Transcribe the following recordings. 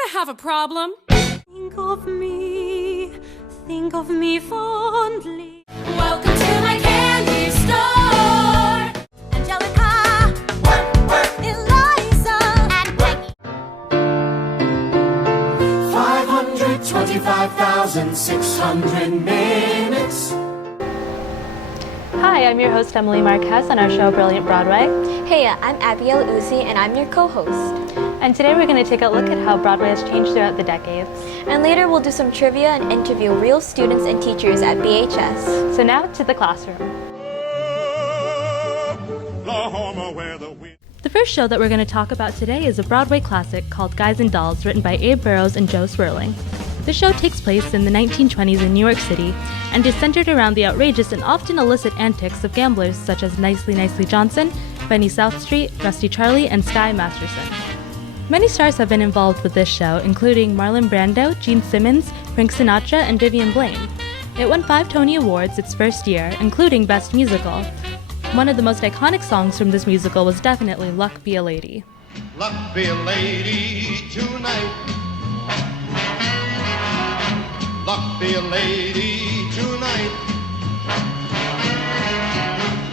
gonna have a problem. Think of me fondly. Welcome to my candy store. Angelica, Eliza, and Peggy. 525,600 minutes. Hi, I'm your host Emily Marquez on our show Brilliant Broadway. Hey, I'm Abigail Uzi and I'm your co-host. And today we're going to take a look at how Broadway has changed throughout the decades. And later we'll do some trivia and interview real students and teachers at BHS. So now to the classroom. The first show that we're going to talk about today is a Broadway classic called Guys and Dolls, written by Abe Burrows and Joe Swerling. The show takes place in the 1920s in New York City and is centered around the outrageous and often illicit antics of gamblers such as Nicely Nicely Johnson, Benny Southstreet, Rusty Charlie, and Sky Masterson. Many stars have been involved with this show, including Marlon Brando, Gene Simmons, Frank Sinatra, and Vivian Blaine. It won 5 Tony Awards its first year, including Best Musical. One of the most iconic songs from this musical was definitely Luck Be a Lady. Luck be a lady tonight. Luck be a lady tonight.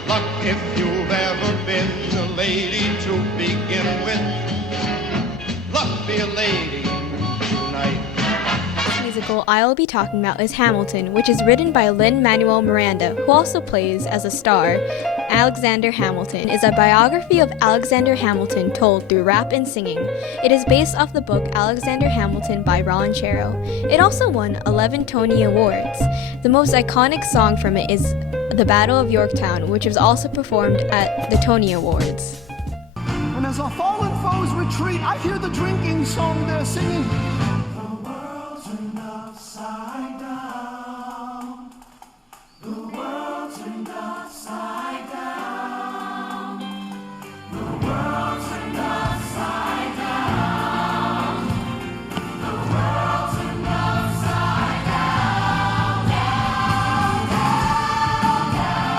Luck if you've ever been a lady to begin with. Luck be a lady tonight. The musical I will be talking about is Hamilton, which is written by Lin-Manuel Miranda, who also plays as a star. Alexander Hamilton is a biography of Alexander Hamilton told through rap and singing. It is based off the book Alexander Hamilton by Roland Sharrow. It also won 11 Tony Awards. The most iconic song from it is The Battle of Yorktown, which was also performed at the Tony Awards. And as our fallen foes retreat, I hear the drinking song they're singing. The world turned upside down. The world turned upside down. The world turned upside down. The world turned upside down. Down, down, down, down.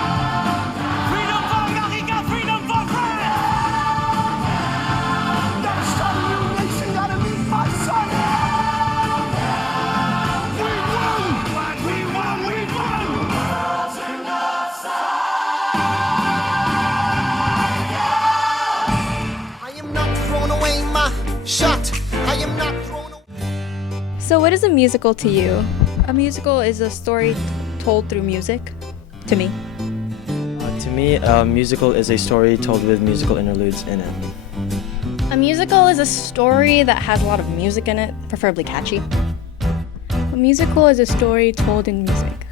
Freedom for America, freedom for France. That start a new nation, gotta meet my son. We won, we won. The world turned upside down. I am not throwing away my shot. I am not throwing away. So what is a musical to you? A musical is a story told through music, to me. To me, a musical is a story told with musical interludes in it. A musical is a story that has a lot of music in it, preferably catchy. A musical is a story told in music.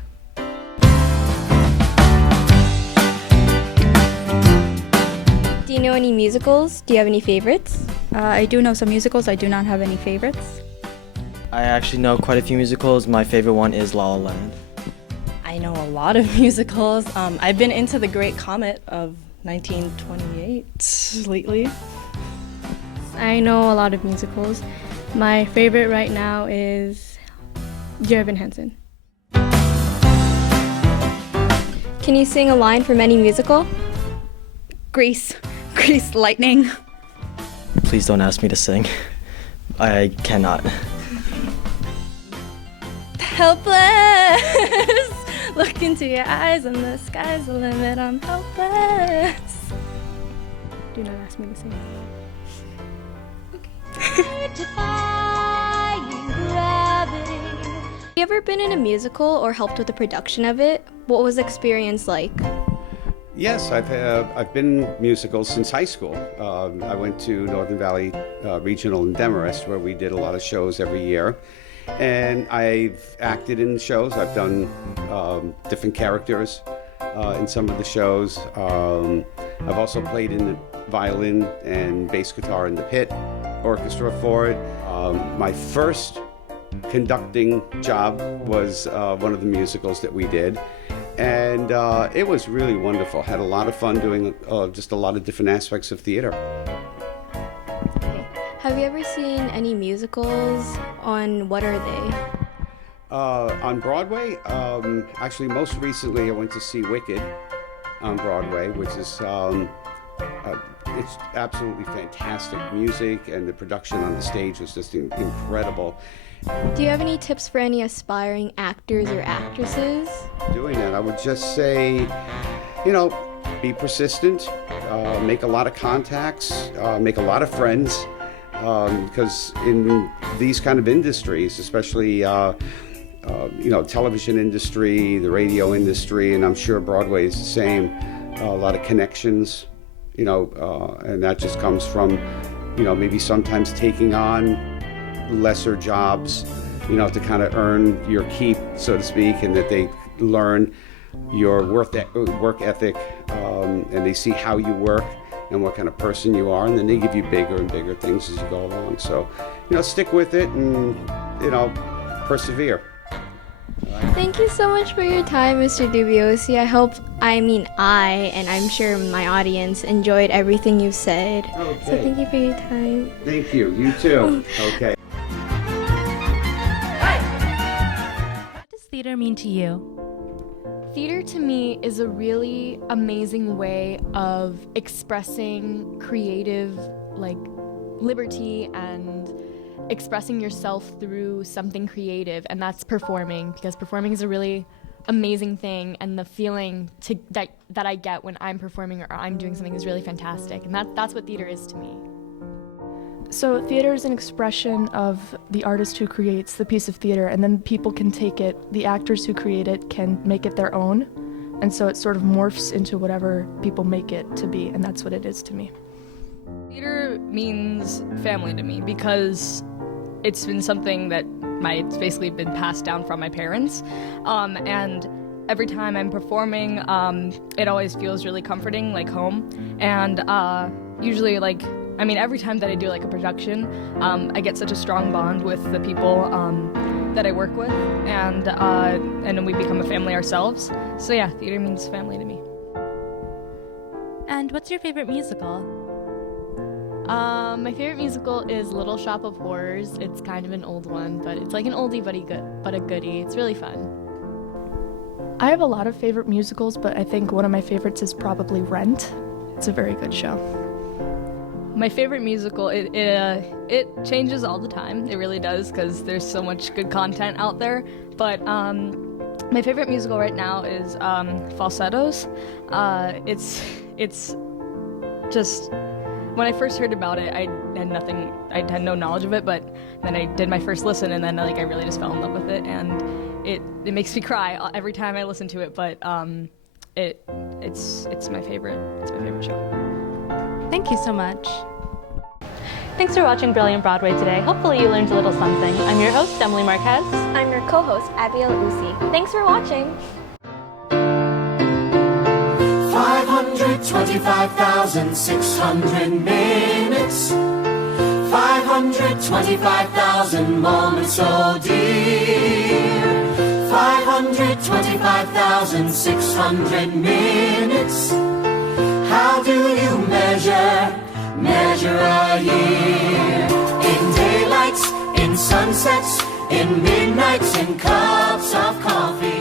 Do you know any musicals? Do you have any favorites? I do know some musicals. I do not have any favorites. I actually know quite a few musicals. My favorite one is La La Land. I know a lot of musicals. I've been into The Great Comet of 1928 lately. I know a lot of musicals. My favorite right now is Dear Evan Hansen. Can you sing a line from any musical? Grease Lightning. Please don't ask me to sing. I cannot. Helpless. Look into your eyes and the sky's the limit. I'm helpless. Do not ask me to sing. Have you ever been in a musical or helped with the production of it? What was the experience like? Yes, I've been in musicals since high school. I went to Northern Valley Regional in Demarest, where we did a lot of shows every year. And I've acted in shows. I've done different characters in some of the shows. I've also played in the violin and bass guitar in the pit orchestra for it. My first conducting job was one of the musicals that we did. And it was really wonderful. Had a lot of fun doing just a lot of different aspects of theater. Have you ever seen any musicals? On what are they? On Broadway, actually most recently I went to see Wicked on Broadway, which is it's absolutely fantastic music, and the production on the stage was just incredible. Do you have any tips for any aspiring actors or actresses? Doing that, I would just say, be persistent, make a lot of contacts, make a lot of friends, because in these kind of industries, especially television industry, the radio industry, and I'm sure Broadway is the same, a lot of connections, and that just comes from, maybe sometimes taking on lesser jobs, to kind of earn your keep, so to speak, and that they learn your work ethic, and they see how you work and what kind of person you are, and then they give you bigger and bigger things as you go along. So, stick with it and, persevere. Thank you so much for your time, Mr. Dubiosi. I and I'm sure my audience enjoyed everything you said. Okay. So thank you for your time. Thank you. You too. Okay. What does theater mean to you? Theater to me is a really amazing way of expressing creative, liberty and expressing yourself through something creative, and that's performing, because performing is a really amazing thing, and the feeling that I get when I'm performing or I'm doing something is really fantastic, and that's what theater is to me. So theater is an expression of the artist who creates the piece of theater, and then people can take it, the actors who create it can make it their own, and so it sort of morphs into whatever people make it to be, and that's what it is to me. Theater means family to me because it's been something that it's basically been passed down from my parents, and every time I'm performing, it always feels really comforting, like home, and usually every time that I do a production, I get such a strong bond with the people that I work with, and then we become a family ourselves. So yeah, theater means family to me. And what's your favorite musical? My favorite musical is Little Shop of Horrors. It's kind of an old one, but it's like an oldie but a goodie. It's really fun. I have a lot of favorite musicals, but I think one of my favorites is probably Rent. It's a very good show. My favorite musical, it changes all the time. It really does, because there's so much good content out there. But my favorite musical right now is Falsettos. It's just, when I first heard about it, I had no knowledge of it, but then I did my first listen, and then I really just fell in love with it, and it makes me cry every time I listen to it. But it's my favorite. It's my favorite show. Thank you so much. Thanks for watching Brilliant Broadway today. Hopefully you learned a little something. I'm your host, Emily Marquez. I'm your co-host, Abiel Usi. Thanks for watching. 525,600 minutes, 525,000 moments, oh dear. 525,600 minutes. How do you measure a year? In daylights, in sunsets, in midnights, in cups of coffee.